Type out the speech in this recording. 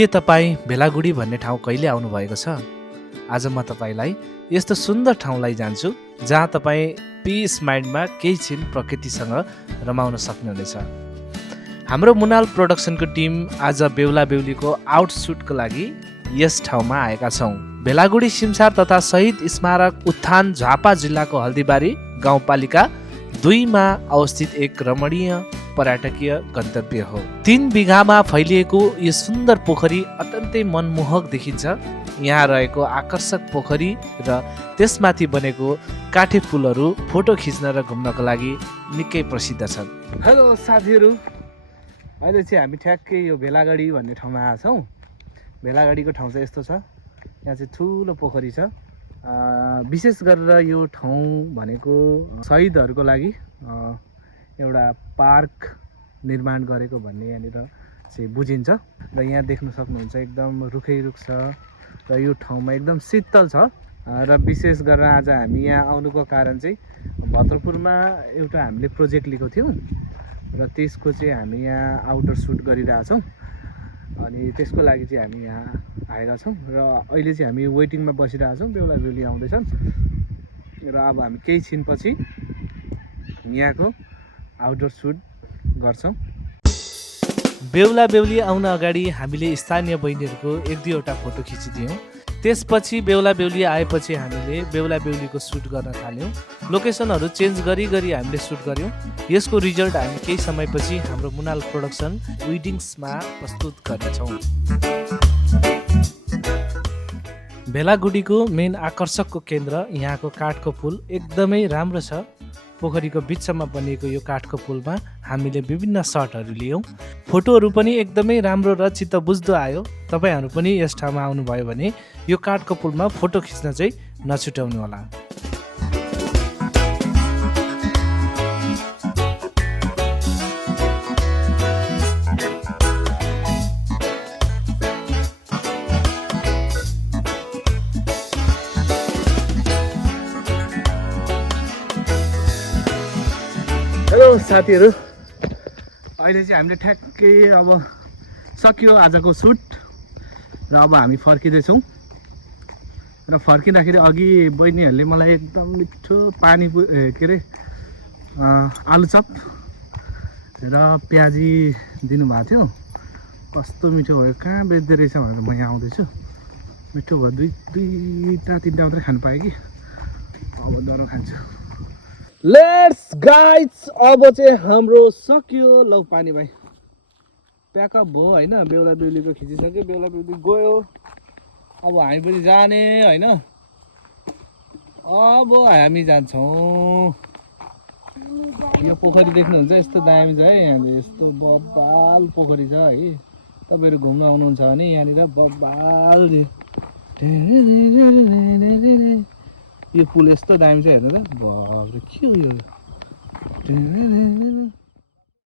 के तपाईँ भेलागुडी भन्ने ठाउँ कहिले आउनुभएको छ? आज म तपाईँलाई यस्तो सुन्दर ठाउँलाई जान्छु जहाँ तपाईँ पिस माइन्डमा केही छिन प्रकृतिसँग रमाउन सक्नुहुनेछ। हाम्रो मुनाल प्रोडक्सनको टिम आज बेहुला बेहुलीको आउटसुटको लागि यस ठाउँमा आएका छौँ। भेलागुडी सिमसार तथा शहीद स्मारक उत्थान झापा जिल्लाको हल्दीबारी गाउँपालिका 2 मा अवस्थित एक रमणीय पर्यटकीय गन्तव्य हो। 3 बिघामा फैलिएको यो सुन्दर पोखरी अत्यन्तै मनमोहक देखिन्छ। यहाँ रहेको आकर्षक पोखरी र त्यसमाथि बनेको काठे पुलहरू फोटो खिच्न र घुम्नको लागि निकै प्रसिद्ध छन्। हेलो साथीहरू, अहिले चाहिँ हामी ठ्याक्कै यो भेलागढी भन्ने ठाउँमा आएको छौँ। भेलागढीको ठाउँ चाहिँ यस्तो छ, यहाँ चाहिँ ठुलो पोखरी छ। विशेष गरेर यो ठाउँ भनेको शहीदहरूको लागि एउटा पार्क निर्माण गरेको भन्ने यहाँनिर चाहिँ बुझिन्छ। र यहाँ देख्न सक्नुहुन्छ एकदम रुखै रुख छ र यो ठाउँमा एकदम शीतल छ। र विशेष गरेर आज हामी यहाँ आउनुको कारण चाहिँ भद्रपुरमा एउटा हामीले प्रोजेक्ट लिएको थियौँ र त्यसको चाहिँ हामी यहाँ आउटर सुट गरिरहेछौँ। अनि त्यसको लागि चाहिँ हामी यहाँ आएका छौँ र अहिले चाहिँ हामी वेटिङमा बसिरहेछौँ। बेहुला बेहुली आउँदैछन् र अब हामी केही छिनपछि यहाँको आउटडोर सुट गर्छौँ। बेहुला बेहुली आउन अगाडि हामीले स्थानीय बहिनीहरूको 1-2वटा फोटो खिचिदियौँ। त्यसपछि बेहुला बेहुली आएपछि हामीले बेहुला बेहुलीको सुट गर्न थाल्यौँ। लोकेसनहरू चेन्ज गरी गरी हामीले सुट गऱ्यौँ। यसको रिजल्ट हामी केही समयपछि हाम्रो मुनाल प्रोडक्सन वेडिङ्समा प्रस्तुत गर्नेछौँ। भेलागुडीको मेन आकर्षकको केन्द्र यहाँको काठको पुल एकदमै राम्रो छ। पोखरीको बिचमा बनिएको यो काठको पुलमा हामीले विभिन्न सटहरू लियौँ। फोटोहरू पनि एकदमै राम्रो र चित्त बुझ्दो आयो। तपाईँहरू पनि यस ठाउँमा आउनुभयो भने यो काठको पुलमा फोटो खिच्न चाहिँ नछुटाउनु होला। हेलो साथीहरू, अहिले चाहिँ हामीले ठ्याक्कै अब सकियो आजको सुट र अब हामी फर्किँदैछौँ। र फर्किँदाखेरि अघि बहिनीहरूले मलाई एकदम मिठो पानी के अरे आलुचप र प्याजी दिनुभएको थियो। कस्तो मिठो भयो, कहाँ बेच्दो रहेछ भनेर म यहाँ आउँदैछु। मिठो भयो, 2-3टा मात्रै खानु पाएँ कि अब दरो खान्छु। लेट्स गाइज, अब चाहिँ हाम्रो सकियो। लौ पानी भाइ प्याकअप भयो होइन। बेहुला बेहुलीको खिचिसक्यो, बेहुला बेहुली गयो। अब हामी पनि जाने होइन। अब हामी जान्छौँ। यो पोखरी देख्नुहुन्छ, यस्तो दामी छ है। यहाँले यस्तो बब्बाल पोखरी छ है। तपाईँहरू घुम्न आउनुहुन्छ भने यहाँनिर बब्बाल यो पुल यस्तो दामी छ। हेर्नु त, के हो यो।